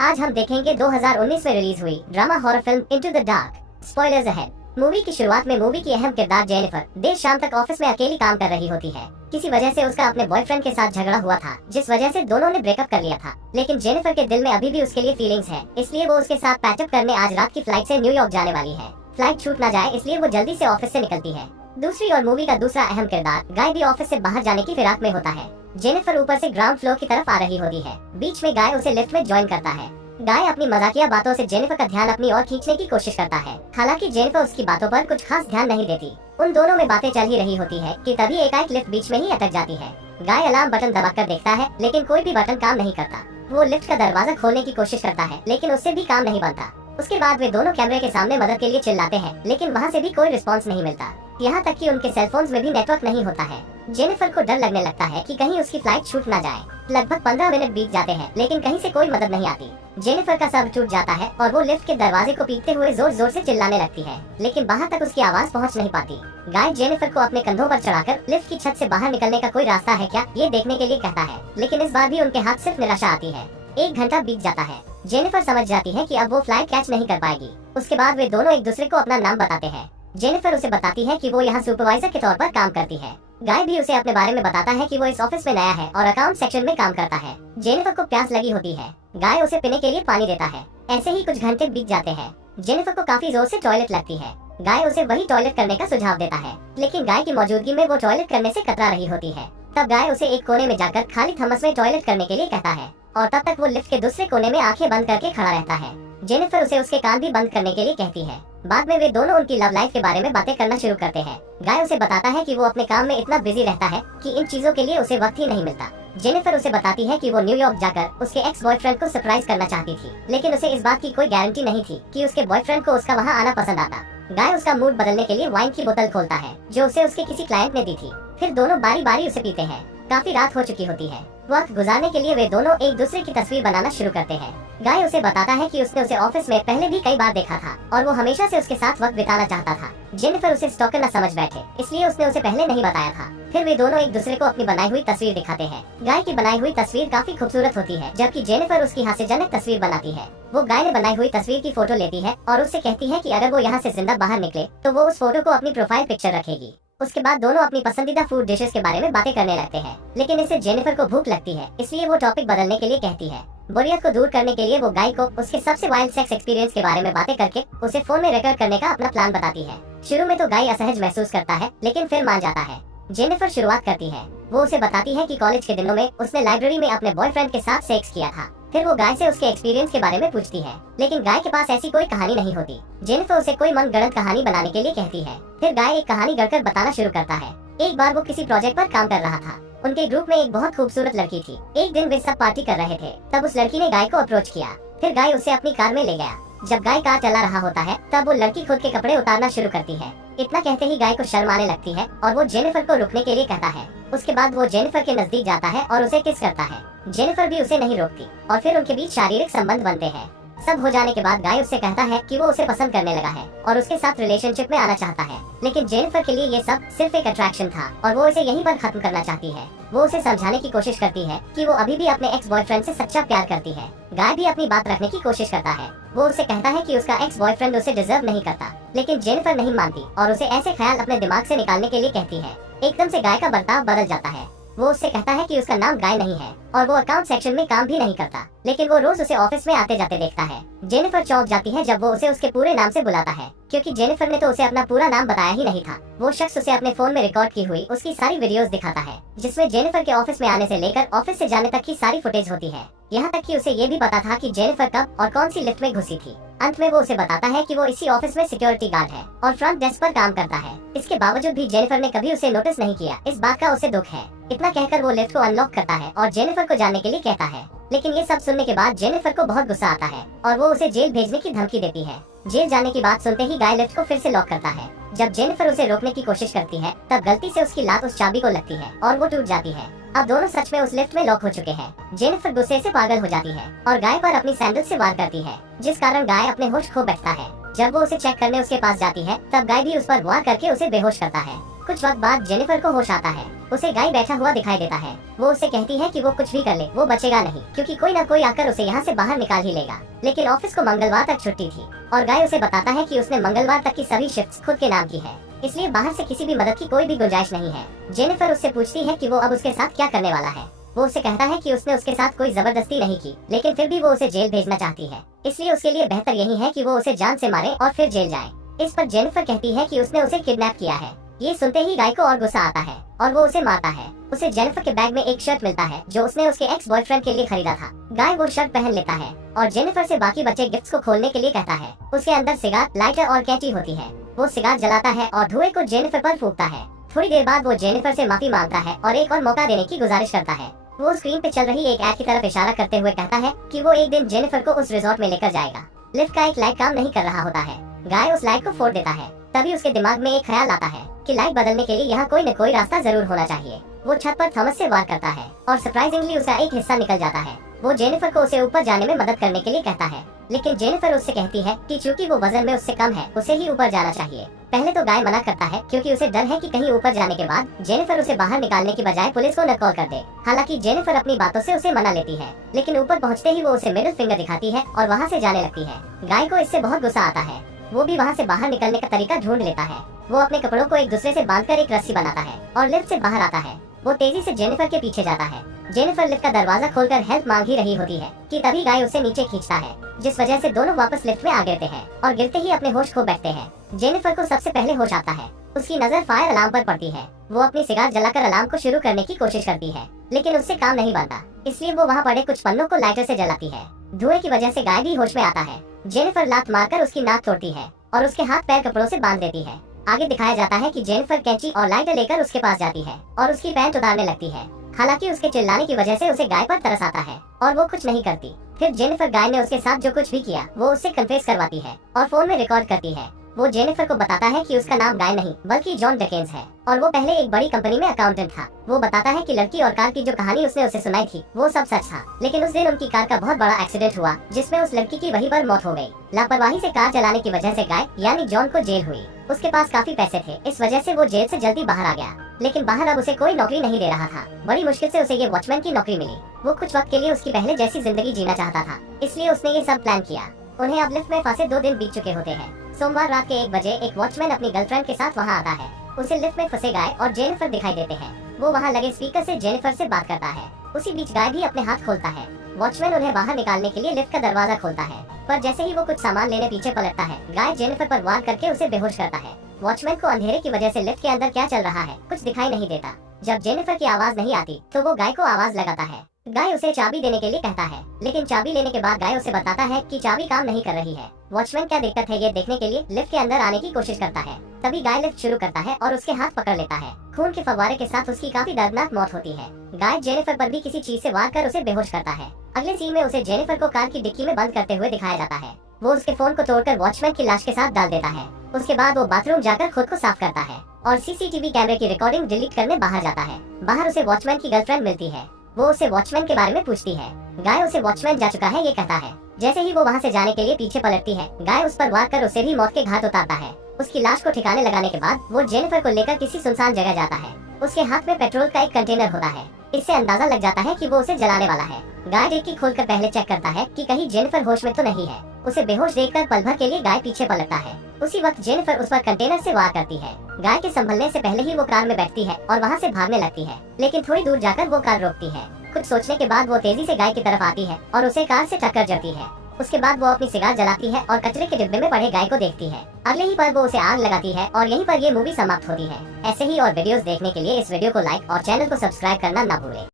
आज हम देखेंगे 2019 में रिलीज हुई drama horror film into the dark. Spoilers ahead. Movie की शुरुआत में मूवी की अहम किरदार जेनिफर देर शाम तक ऑफिस में अकेली काम कर रही होती है। किसी वजह से उसका अपने बॉयफ्रेंड के साथ झगड़ा हुआ था, जिस वजह से दोनों ने ब्रेकअप कर लिया था। लेकिन जेनिफर के दिल में अभी भी उसके लिए फीलिंग्स है, इसलिए वो उसके साथ पैचअप करने आज रात की फ्लाइट से न्यूयॉर्क जाने वाली है। फ्लाइट छूट ना जाए इसलिए वो जल्दी से ऑफिस से निकलती है। दूसरी ओर मूवी का दूसरा अहम किरदार गाय भी ऑफिस से बाहर जाने की फिराक में होता है। जेनिफर ऊपर से ग्राउंड फ्लोर की तरफ आ रही होती है। बीच में गाय उसे लिफ्ट में ज्वाइन करता है। गाय अपनी मजाकिया बातों से जेनिफर का ध्यान अपनी ओर खींचने की कोशिश करता है। हालांकि जेनिफर उसकी बातों पर कुछ खास ध्यान नहीं देती। उन दोनों में बातें चल ही रही होती है कि तभी एकाएक लिफ्ट बीच में ही अटक जाती है। गाय अलार्म बटन दबाकर देखता है, लेकिन कोई भी बटन काम नहीं करता। वो लिफ्ट का दरवाजा खोलने की कोशिश करता है, लेकिन उससे भी काम नहीं बनता। उसके बाद वे दोनों कैमरे के सामने मदद के लिए चिल्लाते हैं, लेकिन वहाँ से भी कोई रिस्पॉन्स नहीं मिलता। यहाँ तक कि उनके सेलफोन्स में भी नेटवर्क नहीं होता है। जेनिफर को डर लगने लगता है कि कहीं उसकी फ्लाइट छूट ना जाए। लगभग 15 मिनट बीत जाते हैं, लेकिन कहीं से कोई मदद नहीं आती। जेनिफर का सर टूट जाता है और वो लिफ्ट के दरवाजे को पीटते हुए जोर जोर से चिल्लाने लगती है, लेकिन बाहर तक उसकी आवाज पहुंच नहीं पाती। गाय जेनिफर को अपने कंधों पर चढ़ाकर लिफ्ट की छत से बाहर निकलने का कोई रास्ता है क्या, ये देखने के लिए कहता है, लेकिन इस बार भी उनके हाथ सिर्फ निराशा आती है। 1 घंटा बीत जाता है। जेनिफर समझ जाती है कि अब वो फ्लाइट कैच नहीं कर पाएगी। उसके बाद वे दोनों एक दूसरे को अपना नाम बताते हैं। जेनिफर उसे बताती है कि वो यहाँ सुपरवाइजर के तौर पर काम करती है। गाय भी उसे अपने बारे में बताता है कि वो इस ऑफिस में नया है और अकाउंट सेक्शन में काम करता है। जेनिफर को प्यास लगी होती है। गाय उसे पीने के लिए पानी देता है। ऐसे ही कुछ घंटे बीत जाते हैं। जेनिफर को काफी जोर से टॉयलेट लगती है। गाय उसे वही टॉयलेट करने का सुझाव देता है, लेकिन गाय की मौजूदगी में वो टॉयलेट करने से कतरा रही होती है। तब गाय उसे एक कोने में जाकर खाली थमस में टॉयलेट करने के लिए कहता है, और तब तक वो लिफ्ट के दूसरे कोने में आंखें बंद करके खड़ा रहता है। जेनिफर उसे उसके कान भी बंद करने के लिए कहती है। बाद में वे दोनों उनकी लव लाइफ के बारे में बातें करना शुरू करते हैं। गाय उसे बताता है कि वो अपने काम में इतना बिजी रहता है कि इन चीजों के लिए उसे वक्त ही नहीं मिलता। जेनिफर उसे बताती है कि वो न्यूयॉर्क जाकर उसके एक्स बॉयफ्रेंड को सरप्राइज करना चाहती थी, लेकिन उसे इस बात की कोई गारंटी नहीं थी कि उसके बॉयफ्रेंड को उसका वहाँ आना पसंद आता। गाय उसका मूड बदलने के लिए वाइन की बोतल खोलता है, जो उसे उसके किसी क्लाइंट ने दी थी। फिर दोनों बारी बारी उसे पीते हैं। काफी रात हो चुकी होती है। वक्त गुजारने के लिए वे दोनों एक दूसरे की तस्वीर बनाना शुरू करते हैं। गाय उसे बताता है कि उसने उसे ऑफिस में पहले भी कई बार देखा था और वो हमेशा से उसके साथ वक्त बिताना चाहता था। जेनिफर उसे स्टॉकर न समझ बैठे, इसलिए उसने उसे पहले नहीं बताया था। फिर वे दोनों एक दूसरे को अपनी बनाई हुई तस्वीर दिखाते हैं। गाय की बनाई हुई तस्वीर काफी खूबसूरत होती है, जबकि जेनिफर उसकी हास्यजनक तस्वीर बनाती है। वो गाय ने बनाई हुई तस्वीर की फोटो लेती है और उससे कहती है कि अगर वो यहाँ से जिंदा बाहर निकले तो वो उस फोटो को अपनी प्रोफाइल पिक्चर रखेगी। उसके बाद दोनों अपनी पसंदीदा फूड डिशेस के बारे में बातें करने लगते हैं, लेकिन इससे जेनिफर को भूख लगती है, इसलिए वो टॉपिक बदलने के लिए कहती है। बोरियत को दूर करने के लिए वो गाय को उसके सबसे वाइल्ड सेक्स एक्सपीरियंस के बारे में बातें करके उसे फोन में रिकॉर्ड करने का अपना प्लान बताती है। शुरू में तो गाय असहज महसूस करता है, लेकिन फिर मान जाता है। जेनिफर शुरुआत करती है। वो उसे बताती है कि कॉलेज के दिनों में उसने लाइब्रेरी में अपने बॉयफ्रेंड के साथ सेक्स किया था। फिर वो गाय से उसके एक्सपीरियंस के बारे में पूछती है, लेकिन गाय के पास ऐसी कोई कहानी नहीं होती। जेनिफर उसे कोई मनगढ़ंत कहानी बनाने के लिए कहती है। फिर गाय एक कहानी गढ़कर बताना शुरू करता है। एक बार वो किसी प्रोजेक्ट पर काम कर रहा था। उनके ग्रुप में एक बहुत खूबसूरत लड़की थी। एक दिन वे सब पार्टी कर रहे थे, तब उस लड़की ने गाय को अप्रोच किया। फिर गाय उसे अपनी कार में ले गया। जब गाय कार चला रहा होता है, तब वो लड़की खुद के कपड़े उतारना शुरू करती है। इतना कहते ही गाय को शर्म आने लगती है और वो जेनिफर को रुकने के लिए कहता है। उसके बाद वो जेनिफर के नजदीक जाता है और उसे किस करता है। जेनिफर भी उसे नहीं रोकती और फिर उनके बीच शारीरिक संबंध बनते हैं। सब हो जाने के बाद गाय उससे कहता है कि वो उसे पसंद करने लगा है और उसके साथ रिलेशनशिप में आना चाहता है, लेकिन जेनिफर के लिए ये सब सिर्फ एक अट्रैक्शन था और वो इसे यहीं पर खत्म करना चाहती है। वो उसे समझाने की कोशिश करती है कि वो अभी भी अपने एक्स बॉयफ्रेंड से सच्चा प्यार करती है। गाय भी अपनी बात रखने की कोशिश करता है। वो उसे कहता है कि उसका एक्स बॉयफ्रेंड उसे डिजर्व नहीं करता, लेकिन जेनिफर नहीं मानती और उसे ऐसे ख्याल अपने दिमाग से निकालने के लिए कहती है। एकदम से गाय का बर्ताव बदल जाता है। वो उससे कहता है कि उसका नाम गाय नहीं है और वो अकाउंट सेक्शन में काम भी नहीं करता, लेकिन वो रोज उसे ऑफिस में आते जाते देखता है। जेनिफर चौंक जाती है जब वो उसे उसके पूरे नाम से बुलाता है, क्योंकि जेनिफर ने तो उसे अपना पूरा नाम बताया ही नहीं था। वो शख्स उसे अपने फोन में रिकॉर्ड की हुई उसकी सारी वीडियोस दिखाता है, जिसमें जेनिफर के ऑफिस में आने से लेकर ऑफिस से जाने तक की सारी फुटेज होती है। यहाँ तक कि उसे ये भी पता था कि जेनिफर कब और कौन सी लिफ्ट में घुसी थी। अंत में वो उसे बताता है कि वो इसी ऑफिस में सिक्योरिटी गार्ड है और फ्रंट डेस्क पर काम करता है। इसके बावजूद भी जेनिफर ने कभी उसे नोटिस नहीं किया। इस बात का उसे दुख है। इतना कहकर वो लिफ्ट को अनलॉक करता है और जेनिफर को जाने के लिए कहता है, लेकिन ये सब सुनने के बाद जेनिफर को बहुत गुस्सा आता है और वो उसे जेल भेजने की धमकी देती है। जेल जाने की बात सुनते ही गाय लिफ्ट को फिर से लॉक करता है। जब जेनिफर उसे रोकने की कोशिश करती है, तब गलती से उसकी लात उस चाबी को लगती है और वो टूट जाती है। अब दोनों सच में उस लिफ्ट में लॉक हो चुके हैं। जेनिफर गुस्से से पागल हो जाती है और गाय पर अपनी सैंडल से वार करती है, जिस कारण गाय अपने होश खो बैठता है। जब वो उसे चेक करने उसके पास जाती है, तब गाय भी उस पर वार करके उसे बेहोश करता है। कुछ वक्त बाद जेनिफर को होश आता है। उसे गाय बैठा हुआ दिखाई देता है। वो उससे कहती है कि वो कुछ भी कर ले, वो बचेगा नहीं, क्योंकि कोई ना कोई आकर उसे यहाँ से बाहर निकाल ही लेगा। लेकिन ऑफिस को मंगलवार तक छुट्टी थी और गाय उसे बताता है कि उसने मंगलवार तक की सभी शिफ्ट्स खुद के नाम की है, इसलिए बाहर से किसी भी मदद की कोई भी गुंजाइश नहीं है। जेनिफर उससे पूछती है कि वो अब उसके साथ क्या करने वाला है। वो उसे कहता है कि उसने उसके साथ कोई जबरदस्ती नहीं की, लेकिन फिर भी वो उसे जेल भेजना चाहती है, इसलिए उसके लिए बेहतर यही है कि वो उसे जान से मारे और फिर जेल जाए। इस पर जेनिफर कहती है कि उसने उसे किडनैप किया है। ये सुनते ही गाय को और गुस्सा आता है और वो उसे मारता है। उसे जेनिफर के बैग में एक शर्ट मिलता है जो उसने उसके एक्स बॉयफ्रेंड के लिए खरीदा था। गाय वो शर्ट पहन लेता है और जेनिफर से बाकी बचे गिफ्ट्स को खोलने के लिए कहता है। उसके अंदर सिगार, लाइटर और कैंची होती है। वो सिगार जलाता है और धुएं को जेनिफर पर फूंकता है। थोड़ी देर बाद वो जेनिफर से माफी मांगता है और एक और मौका देने की गुजारिश करता है। वो स्क्रीन पे चल रही एक ऐड की तरफ इशारा करते हुए कहता है कि वो एक दिन जेनिफर को उस रिजॉर्ट में लेकर जाएगा। लिफ्ट का एक लाइट काम नहीं कर रहा होता है। गाय उस लाइट को फोड़ देता है। तभी उसके दिमाग में एक ख्याल आता है कि लाइट बदलने के लिए यहाँ कोई न कोई रास्ता जरूर होना चाहिए। वो छत पर थॉमस से वार करता है और सरप्राइजिंगली उसका एक हिस्सा निकल जाता है। वो जेनिफर को उसे ऊपर जाने में मदद करने के लिए कहता है, लेकिन जेनिफर उससे कहती है कि चूंकि वो वजन में उससे कम है, उसे ही ऊपर जाना चाहिए। पहले तो गाय मना करता है क्योंकि उसे डर है कि कहीं ऊपर जाने के बाद जेनिफर उसे बाहर निकालने की बजाय पुलिस को न कॉल कर दे। हालांकि जेनिफर अपनी बातों से उसे मना लेती है, लेकिन ऊपर पहुंचते ही वो उसे मिडिल फिंगर दिखाती है और वहां से जाने लगती है। गाय को इससे बहुत गुस्सा आता है। वो भी वहाँ से बाहर निकलने का तरीका ढूंढ लेता है। वो अपने कपड़ों को एक दूसरे से बांधकर एक रस्सी बनाता है और लिफ्ट से बाहर आता है। वो तेजी से जेनिफर के पीछे जाता है। जेनिफर लिफ्ट का दरवाजा खोलकर हेल्प मांग ही रही होती है कि तभी गाय उसे नीचे खींचता है, जिस वजह से दोनों वापस लिफ्ट में आ गिरते हैं और गिरते ही अपने होश खो बैठते हैं। जेनिफर को सबसे पहले होश आता है। उसकी नजर फायर अलार्म पर पड़ती है। वो अपनी सिगार जलाकर अलार्म को शुरू करने की कोशिश करती है, लेकिन उससे काम नहीं बनता, इसलिए वो वहाँ पड़े कुछ पन्नों को लाइटर से जलाती है। धुएं की वजह से गाय भी होश में आता है। जेनिफर लात मारकर उसकी नाक तोड़ती है और उसके हाथ पैर कपड़ों से बांध देती है। आगे दिखाया जाता है कि जेनिफर कैंची और लाइटर लेकर उसके पास जाती है और उसकी पैंट उतारने लगती है। हालांकि उसके चिल्लाने की वजह से उसे गाय पर तरस आता है और वो कुछ नहीं करती। फिर जेनिफर गाय ने उसके साथ जो कुछ भी किया वो उससे कन्फेस करवाती है और फोन में रिकॉर्ड करती है। वो जेनिफर को बताता है कि उसका नाम गाय नहीं बल्कि जॉन डिकेंस है और वो पहले एक बड़ी कंपनी में अकाउंटेंट था। वो बताता है कि लड़की और कार की जो कहानी उसने उसे सुनाई थी वो सब सच था, लेकिन उस दिन उनकी कार का बहुत बड़ा एक्सीडेंट हुआ जिसमें उस लड़की की वहीं पर मौत हो गई। लापरवाही से कार चलाने की वजह से गाय यानी जॉन को जेल हुई। उसके पास काफी पैसे थे, इस वजह से वो जेल से जल्दी बाहर आ गया, लेकिन बाहर अब उसे कोई नौकरी नहीं दे रहा था। बड़ी मुश्किल से उसे ये वॉचमैन की नौकरी मिली। वो कुछ वक्त के लिए उसकी पहले जैसी जिंदगी जीना चाहता था, इसलिए उसने ये सब प्लान किया। उन्हें अब लिफ्ट में फंसे 2 दिन बीत चुके होते हैं। सोमवार रात के 1 बजे एक वॉचमैन अपनी गर्लफ्रेंड के साथ वहां आता है। उसे लिफ्ट में फंसे गाय और जेनिफर दिखाई देते हैं। वो वहां लगे स्पीकर से जेनिफर से बात करता है। उसी बीच गाय भी अपने हाथ खोलता है। वॉचमैन उन्हें बाहर निकालने के लिए लिफ्ट का दरवाजा खोलता है, पर जैसे ही वो कुछ सामान लेने पीछे पलटता है, गाय जेनिफर पर वार करके उसे बेहोश करता है। वॉचमैन को अंधेरे की वजह से लिफ्ट के अंदर क्या चल रहा है कुछ दिखाई नहीं देता। जब जेनिफर की आवाज नहीं आती तो वो गाय को आवाज लगाता है। गाय उसे चाबी देने के लिए कहता है, लेकिन चाबी लेने के बाद गाय उसे बताता है कि चाबी काम नहीं कर रही है। वॉचमैन क्या दिक्कत है ये देखने के लिए लिफ्ट के अंदर आने की कोशिश करता है। तभी गाय लिफ्ट शुरू करता है और उसके हाथ पकड़ लेता है। खून के फव्वारे के साथ उसकी काफी दर्दनाक मौत होती है। गाय जेनिफर पर भी किसी चीज से वार कर उसे बेहोश करता है। अगले सीन में उसे जेनिफर को कार की डिक्की में बंद करते हुए दिखाया जाता है। वो उसके फोन को तोड़कर वॉचमैन की लाश के साथ डाल देता है। उसके बाद वो बाथरूम जाकर खुद को साफ करता है और सीसीटीवी कैमरे की रिकॉर्डिंग डिलीट करने बाहर जाता है। बाहर उसे वॉचमैन की गर्लफ्रेंड मिलती है। वो उसे वॉचमैन के बारे में पूछती है। गाय उसे वॉचमैन जा चुका है ये कहता है। जैसे ही वो वहाँ से जाने के लिए पीछे पलटती है, गाय उस पर वार कर उसे भी मौत के घाट उतारता है। उसकी लाश को ठिकाने लगाने के बाद वो जेनिफर को लेकर किसी सुनसान जगह जाता है। उसके हाथ में पेट्रोल का एक कंटेनर होता है। इससे अंदाजा लग जाता है कि वो उसे जलाने वाला है। गाय डिक्की खोलकर पहले चेक करता है कि कहीं जेनिफर होश में तो नहीं है। उसे बेहोश देखकर पल भर के लिए गाय पीछे पलटता है। उसी वक्त जेनिफर उस पर कंटेनर से वार करती है। गाय के संभलने से पहले ही वो कार में बैठती है और वहाँ से भागने लगती है, लेकिन थोड़ी दूर जाकर वो कार रोकती है। कुछ सोचने के बाद वो तेजी से गाय की तरफ आती है और उसे कार से टक्कर जड़ती है। उसके बाद वो अपनी सिगार जलाती है और कचरे के डिब्बे में पड़े गाय को देखती है। अगले ही पल वो उसे आग लगाती है और यहीं पर ये मूवी समाप्त होती है। ऐसे ही और वीडियोस देखने के लिए इस वीडियो को लाइक और चैनल को सब्सक्राइब करना ना भूलें।